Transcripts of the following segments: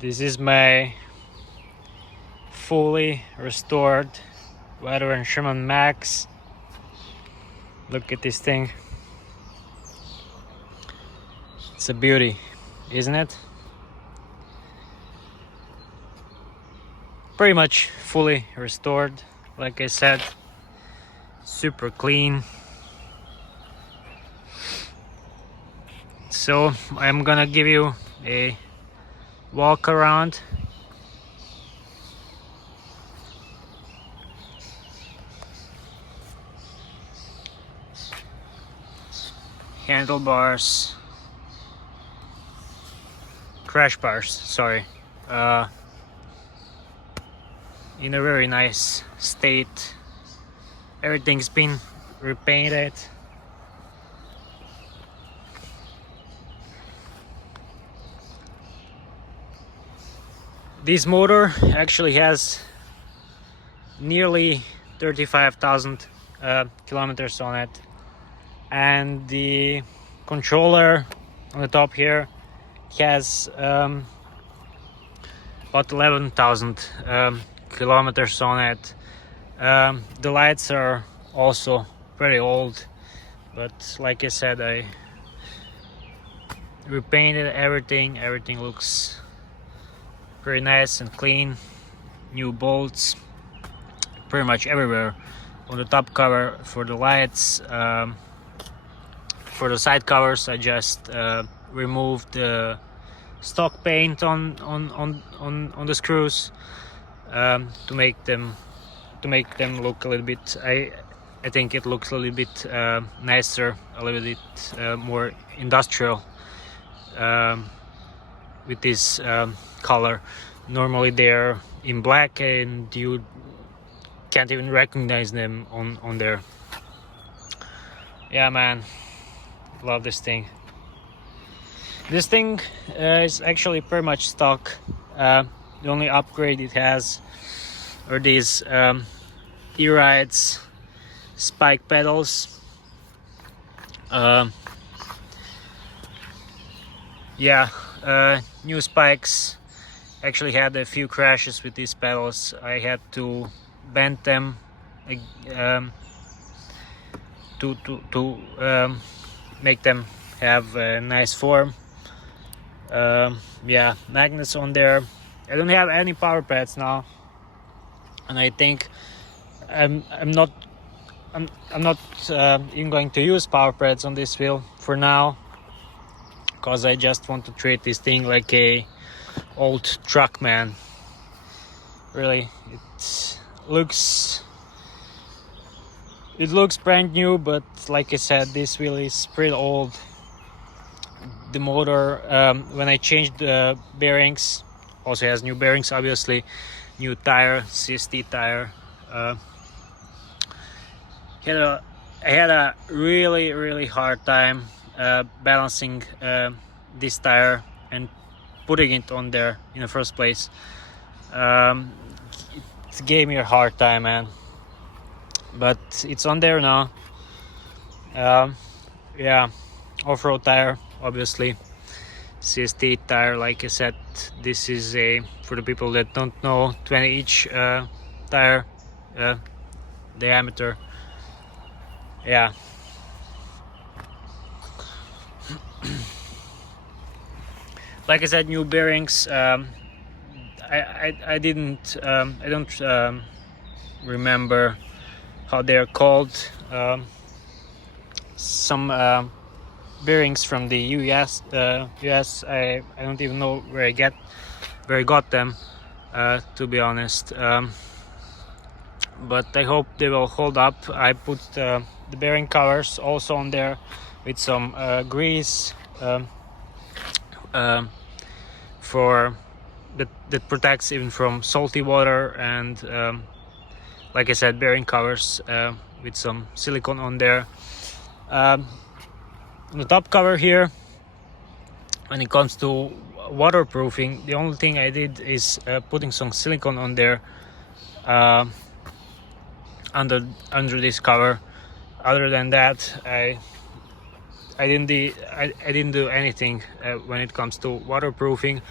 This is my fully restored veteran Sherman Max. Look at this thing. It's a beauty, isn't it? Pretty much fully restored, like I said. Super clean. So I'm gonna give you a walk around. Handlebars, crash bars, sorry, in a very nice state. Everything's been repainted. This motor actually has nearly 35,000 kilometers on it, and the controller on the top here has about 11,000 kilometers on it. The lights are also very old, but like I said, I repainted everything. Everything looks very nice and clean. New bolts pretty much everywhere. On the top cover for the lights, for the side covers, I just removed the stock paint on the screws to make them look a little bit. I think it looks a little bit nicer, a little bit more industrial with this color. Normally they're in black and you can't even recognize them on there. Yeah, man, love this thing. This thing is actually pretty much stock. The only upgrade it has are these Erides spike pedals. New spikes. Actually had a few crashes with these pedals. I had to bend them to make them have a nice form. Magnets on there. I don't have any power pads now, and I think I'm not even going to use power pads on this wheel for now, because I just want to treat this thing like a old truck, man. Really, it looks brand new, but like I said, this wheel is pretty old. The motor, when I changed the bearings, also has new bearings, obviously, new tire, CST tire. I had a really hard time balancing this tire and putting it on there in the first place. It gave me a hard time, man, but it's on there now. Off-road tire, obviously, CST tire. Like I said, this is a, for the people that don't know, 20 inch tire diameter. Yeah. Like I said, new bearings. I don't remember how they're called. Some bearings from the US. I don't even know where I got them, to be honest. But I hope they will hold up. I put the bearing covers also on there with some grease for that protects even from salty water, and like I said, bearing covers with some silicone on there. On the top cover here, when it comes to waterproofing, the only thing I did is putting some silicone on there under this cover. Other than that, I didn't do anything when it comes to waterproofing.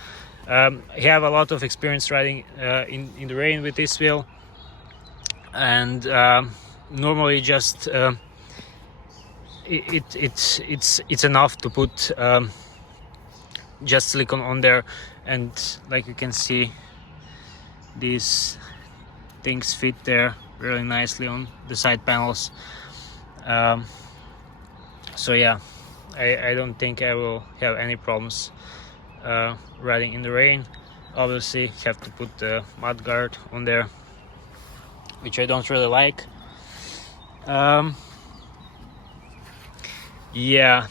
I have a lot of experience riding in the rain with this wheel, and normally just it's enough to put just silicone on there, and like you can see, these things fit there really nicely on the side panels. So yeah, I don't think I will have any problems riding in the rain. Obviously have to put the mud guard on there, which I don't really like. Yeah,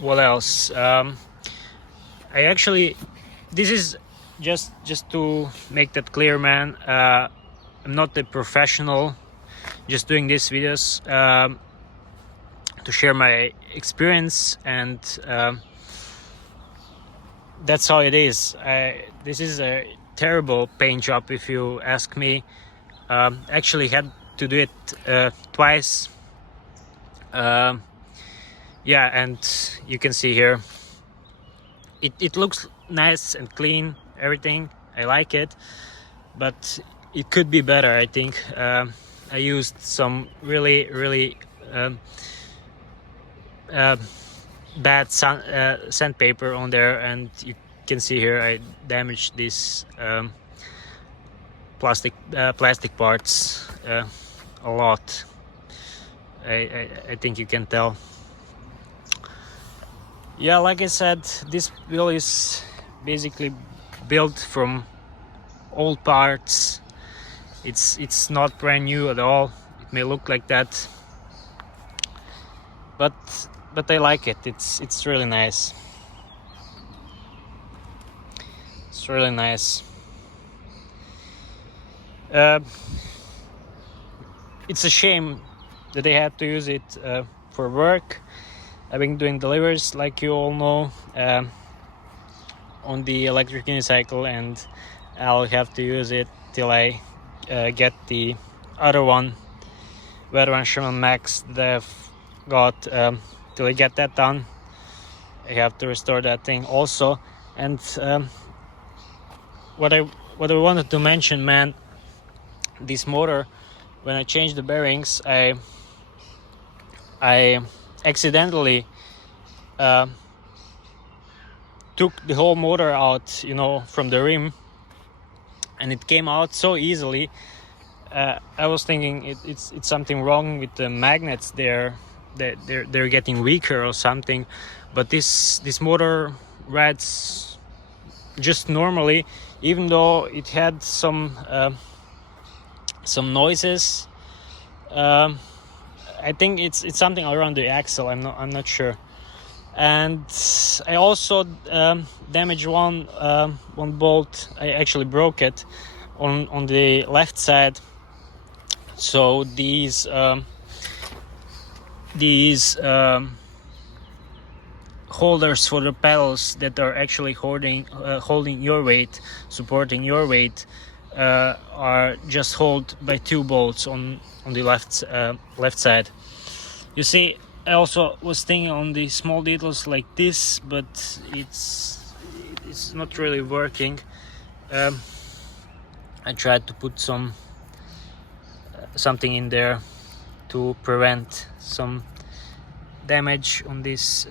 what else? I actually, this is just to make that clear, man. I'm not a professional, just doing these videos to share my experience, and that's how it is. This is a terrible paint job, if you ask me. Actually had to do it twice. Yeah, and you can see here, it looks nice and clean, everything. I like it, but it could be better, I think. I used some really bad sandpaper on there, and you can see here I damaged this plastic parts a lot. I think you can tell. Yeah, like I said, this wheel is basically built from old parts. It's not brand new at all. It may look like that, but I like it. It's really nice. It's really nice. It's a shame that they had to use it for work. I've been doing deliveries, like you all know, on the electric unicycle, and I'll have to use it till I get the other one, veteran Sherman Max, that I've got. Till I get that done, I have to restore that thing also. And what I wanted to mention, man, this motor, when I changed the bearings, I accidentally took the whole motor out, you know, from the rim, and it came out so easily. I was thinking it's something wrong with the magnets there, that they're getting weaker or something, but this motor rides just normally, even though it had some noises. I think it's something around the axle. I'm not sure. And I also damaged one bolt. I actually broke it on the left side. So these holders for the pedals that are actually holding your weight, supporting your weight, are just held by two bolts on the left side. You see, I also was thinking on the small details like this, but it's not really working. I tried to put something in there to prevent some damage on this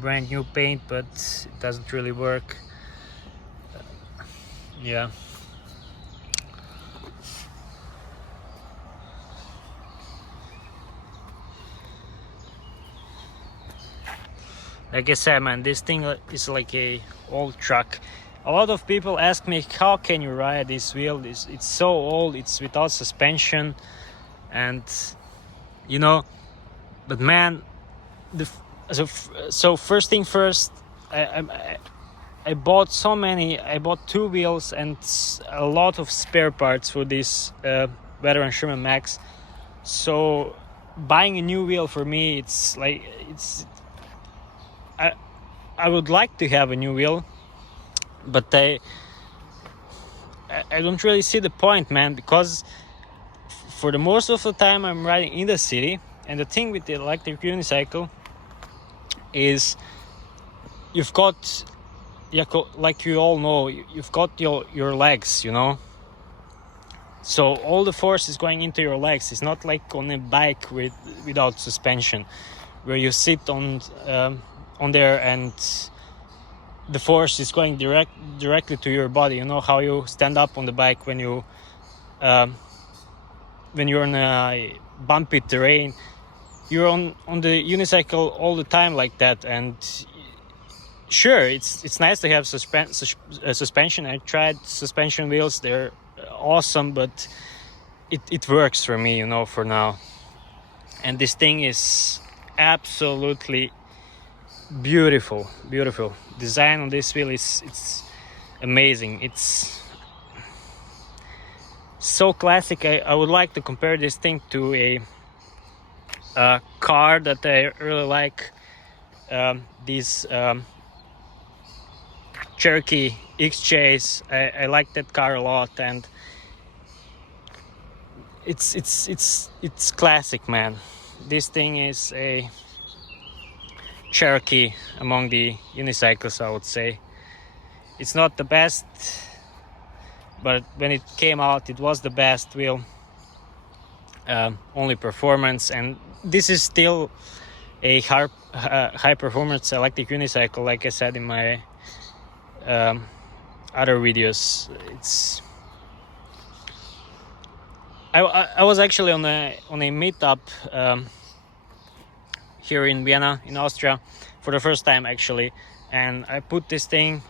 brand new paint, but it doesn't really work. Yeah. Like I said, man, this thing is like a old truck. A lot of people ask me, how can you ride this wheel? It's so old, it's without suspension, and you know. But man, so first thing first, I bought so many. I bought two wheels and a lot of spare parts for this veteran Sherman Max. So buying a new wheel for me, it's like I would like to have a new wheel, but I don't really see the point, man, because for the most of the time I'm riding in the city, and the thing with the electric unicycle, is you've got, yeah, like you all know, you've got your legs, you know. So all the force is going into your legs. It's not like on a bike without suspension, where you sit on there and the force is going directly to your body. You know how you stand up on the bike when you're in a bumpy terrain. You're on the unicycle all the time like that, and sure, it's nice to have suspension. I tried suspension wheels; they're awesome, but it works for me, you know, for now. And this thing is absolutely beautiful. Design on this wheel it's amazing. It's so classic. I would like to compare this thing to a car that I really like. These Cherokee XJs. I like that car a lot, and it's classic, man. This thing is a Cherokee among the unicycles, I would say. It's not the best, but when it came out, it was the best wheel. Only performance, and this is still a high performance electric unicycle, like I said in my other videos. I was actually on a meetup here in Vienna, in Austria, for the first time actually, and I put this thing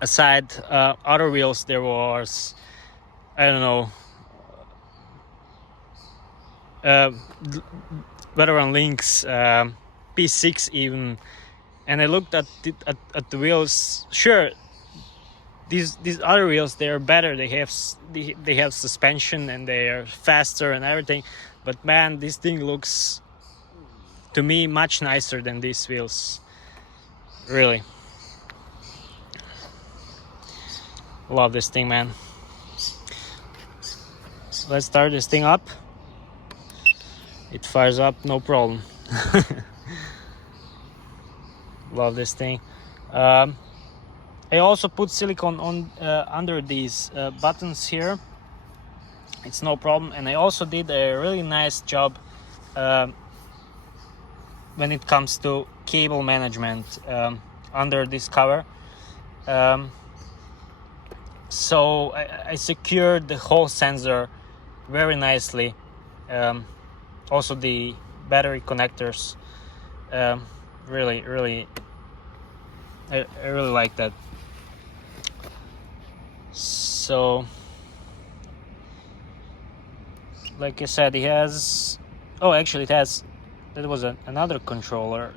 aside other wheels. There was, I don't know, better on links, P6 even, and I looked at the wheels. Sure, these other wheels, they are better. They have suspension and they are faster and everything, but man, this thing looks to me much nicer than these wheels. Really love this thing, man. Let's start this thing up. It fires up, no problem. Love this thing. I also put silicone on under these buttons here. It's no problem. And I also did a really nice job when it comes to cable management under this cover. So I secured the whole sensor very nicely. Also the battery connectors. Really, I really like that. So, like I said, it has. Oh, actually, it has. That was another controller.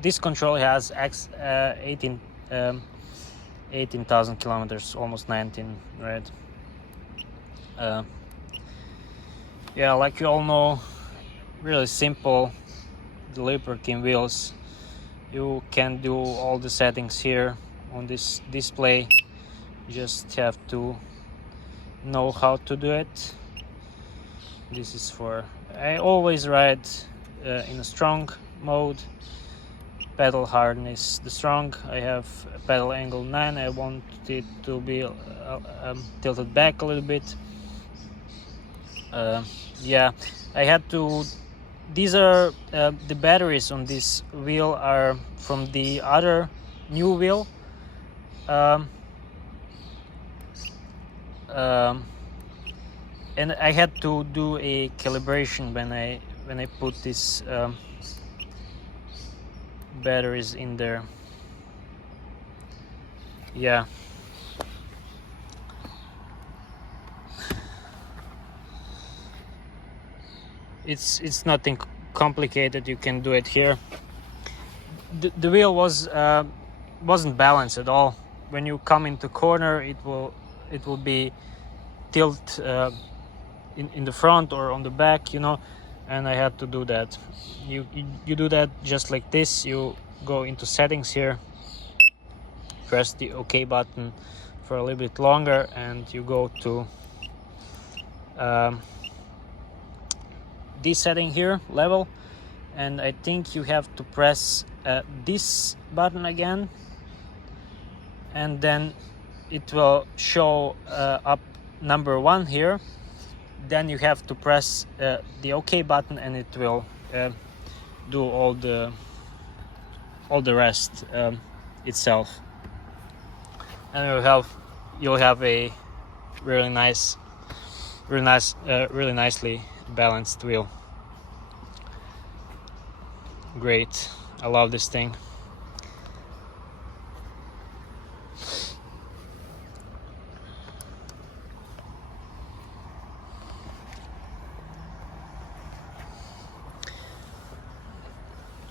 This controller has 18,000 kilometers, almost 19, right? Yeah, like you all know, really simple. The LeaperKim wheels. You can do all the settings here on this display. You just have to know how to do it. This is for, I always ride in a strong mode. Pedal hardness, the strong. I have pedal angle 9. I want it to be tilted back a little bit. Yeah, I had to. These are the batteries on this wheel are from the other new wheel. And I had to do a calibration when I put these batteries in there. Yeah. It's nothing complicated. You can do it here. The wheel wasn't balanced at all. When you come into corner, it will be tilt in the front or on the back, you know, and I had to do that. You do that just like this. You go into settings here, press the OK button for a little bit longer, and you go to this setting here, level, and I think you have to press this button again, and then it will show up number 1 here. Then you have to press the OK button, and it will do all the rest itself, and you'll have a really nicely balanced wheel. Great, I love this thing.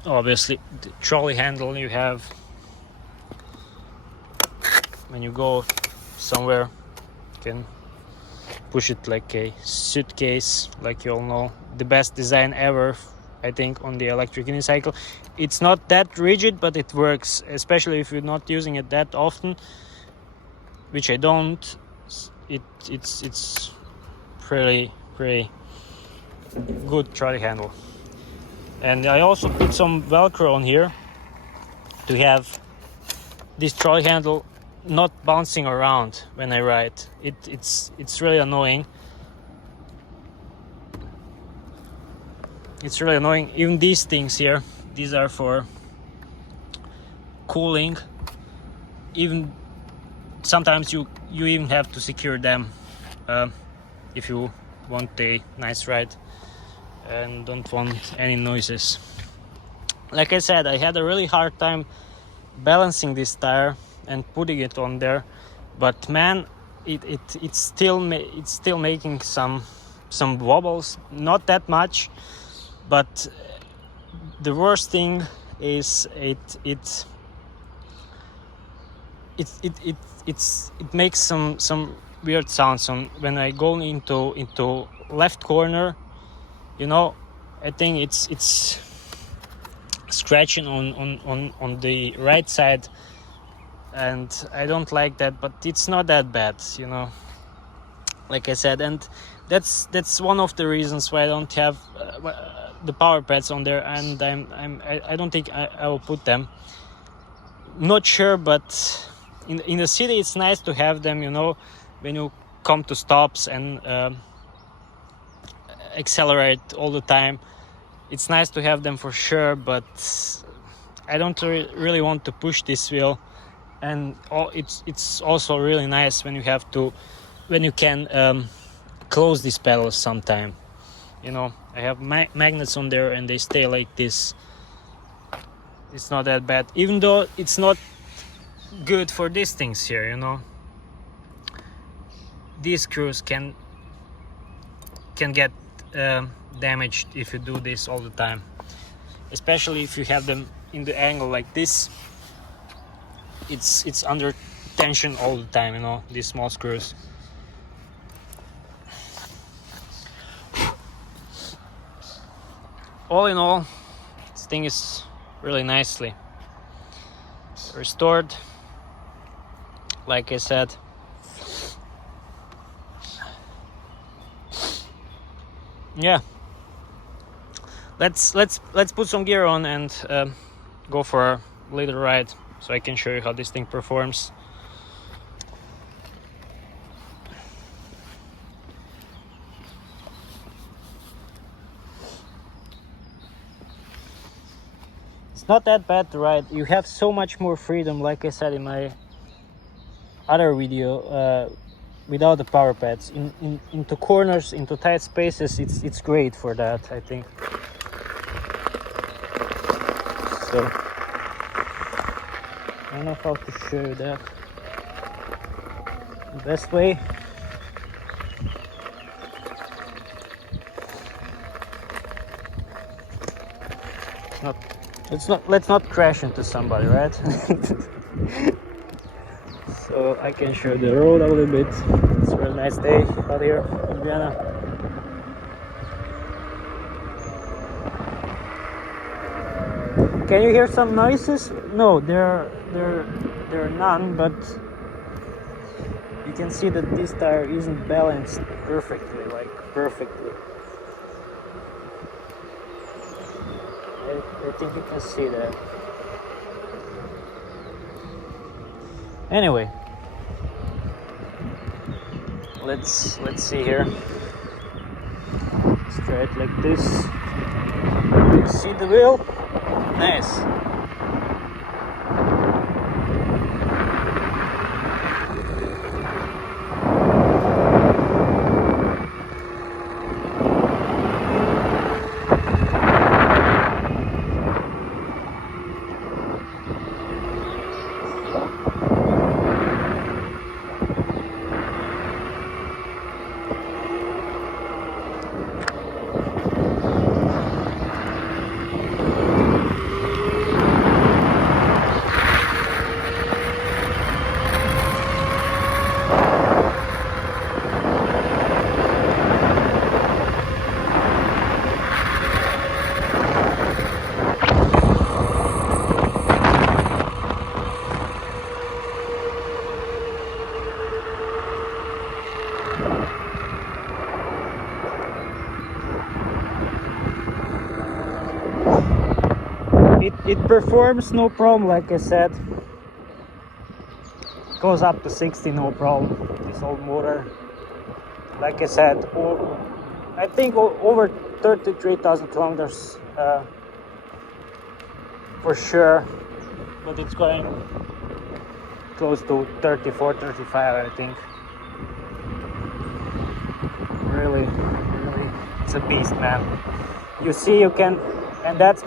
Obviously, the trolley handle you have when you go somewhere, you can push it like a suitcase, like you all know. The best design ever, I think, on the electric unicycle. It's not that rigid, but it works, especially if you're not using it that often, which I don't. It's pretty good trolley handle. And I also put some Velcro on here to have this trolley handle not bouncing around when I ride. It's really annoying. It's really annoying. Even these things here, these are for cooling. Even sometimes you even have to secure them if you want a nice ride and don't want any noises. Like I said, I had a really hard time balancing this tire and putting it on there, but man, it's still making some wobbles. Not that much, but the worst thing is it makes some weird sounds when I go into left corner. You know, I think it's scratching on the right side, and I don't like that, but it's not that bad, you know, like I said. And that's one of the reasons why I don't have the power pads on there, and I don't think I will put them. Not sure, but in the city it's nice to have them, you know, when you come to stops and accelerate all the time. It's nice to have them for sure, but I don't really want to push this wheel. And it's also really nice when you can close these pedals sometime. You know, I have magnets on there and they stay like this. It's not that bad, even though it's not good for these things here, you know. These screws can get damaged if you do this all the time, especially if you have them in the angle like this. It's under tension all the time, you know, these small screws. All in all, this thing is really nicely restored, like I said. Yeah, let's put some gear on and go for a little ride so I can show you how this thing performs. It's not that bad to ride. You have so much more freedom, like I said in my other video, without the power pads. Into corners, into tight spaces, it's great for that, I think. So I don't know how to show you that the best way. Let's not crash into somebody, right? So I can show the road a little bit. It's a really nice day out here in Vienna. Can you hear some noises? No, there are none, but you can see that this tire isn't balanced perfectly, like perfectly. I think you can see that. Anyway, let's see here. Let's try it like this. You see the wheel? Nice. It performs no problem, like I said. Goes up to 60 no problem, this old motor. Like I said, I think over 33,000 kilometers for sure, but it's going close to 34, 35, I think. Really, it's a beast, man. You see, you can. And that's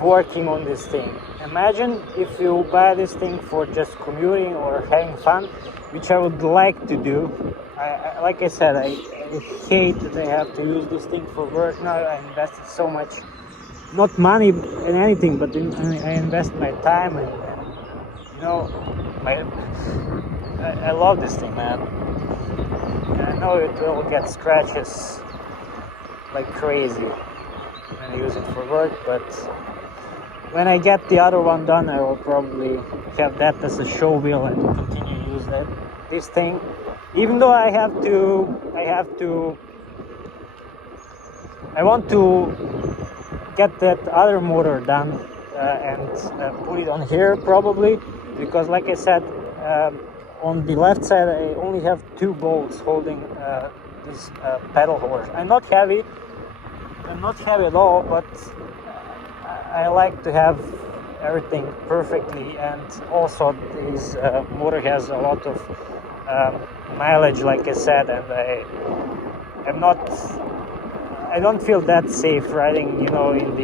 working on this thing. Imagine if you buy this thing for just commuting or having fun, which I would like to do. Like I said, I hate that I have to use this thing for work now. I invested so much, not money in anything, but I invest my time and you know, I love this thing, man. And I know it will get scratches like crazy when I use it for work, but when I get the other one done, I will probably have that as a show wheel and continue to use this thing. Even though I want to get that other motor done and put it on here probably, because like I said, on the left side I only have 2 bolts holding this pedal horse. I'm not heavy at all, but I like to have everything perfectly, and also this motor has a lot of mileage, like I said, and I don't feel that safe riding, you know, in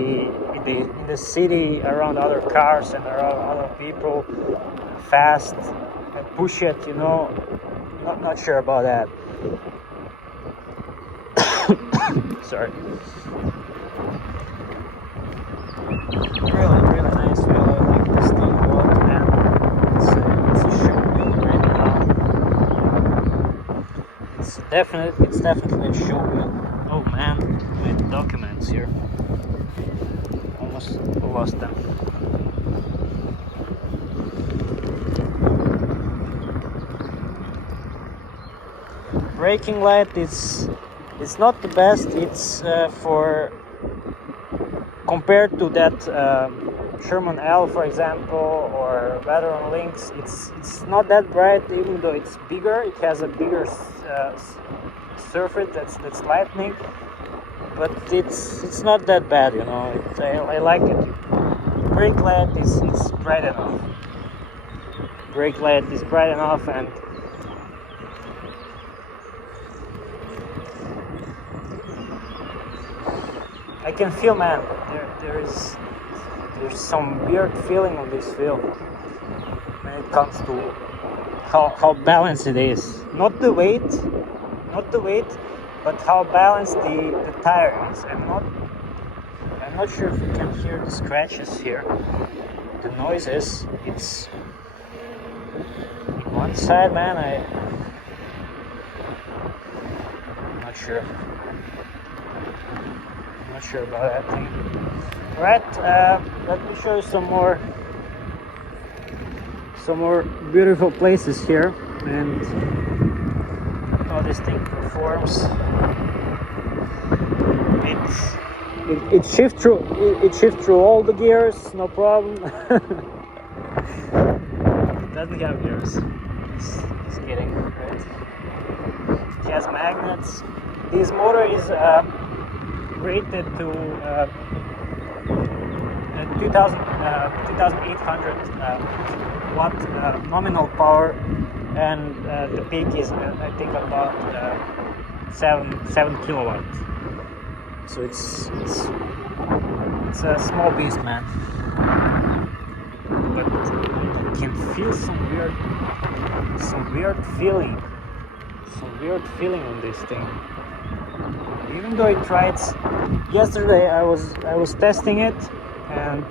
the city around other cars and around other people fast and push it, you know. Not sure about that. Sorry. Really nice wheel. I like this thing a lot, man. It's a show wheel right now. It's definitely a show wheel. Oh man, my documents here. Almost lost them. Braking light is not the best. It's for compared to that Sherman L, for example, or Veteran Lynx. It's not that bright, even though it's bigger. It has a bigger surface that's lightning, but it's not that bad, you know. I like it. Brake light is bright enough. Brake light is bright enough, and I can feel, man, there's some weird feeling on this wheel when it comes to how balanced it is. Not the weight, but how balanced the tire is. I'm not sure if you can hear the scratches here, the noises. It's one side, man. I'm not sure. Not sure about that thing. Right, let me show you some more beautiful places here and how this thing performs. it shifts through all the gears, no problem. It doesn't have gears. Just kidding, right? It has magnets. This motor is rated to 2800 watt nominal power, and the peak is I think about 7 kilowatt. So it's a small beast, man. But I can feel some weird feeling on this thing. Even though it rides, yesterday I was testing it, and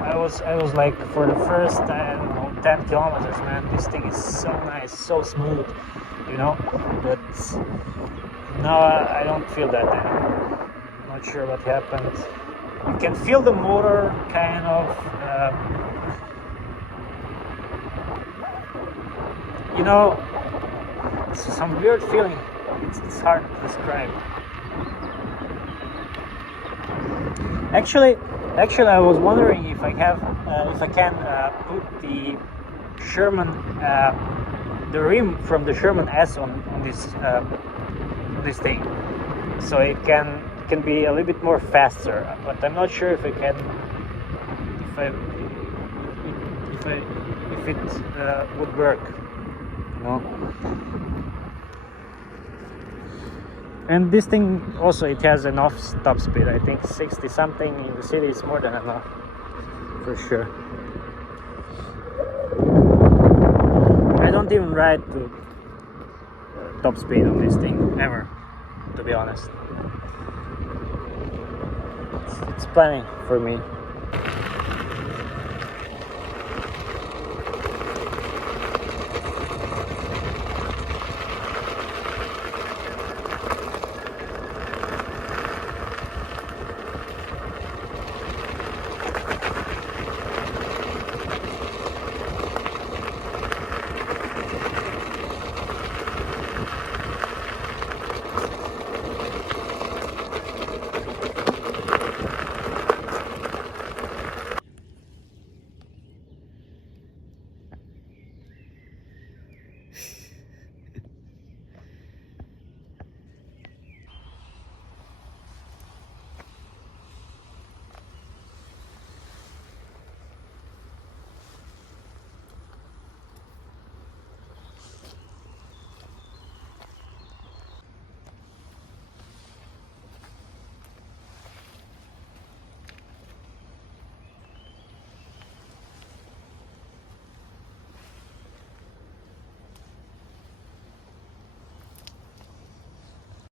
I was like, for the first, I don't know, 10 kilometers, man, this thing is so nice, so smooth, you know. But now I don't feel that anymore. Not sure what happened. You can feel the motor kind of, you know, it's some weird feeling. It's hard to describe. Actually, I was wondering if I can put the Sherman, the rim from the Sherman S on this thing, so it can be a little bit more faster. But I'm not sure if I can, if it would work, you know. And this thing also, it has enough top speed. I think 60 something in the city is more than enough, for sure. I don't even ride to top speed on this thing ever, to be honest. It's plenty for me.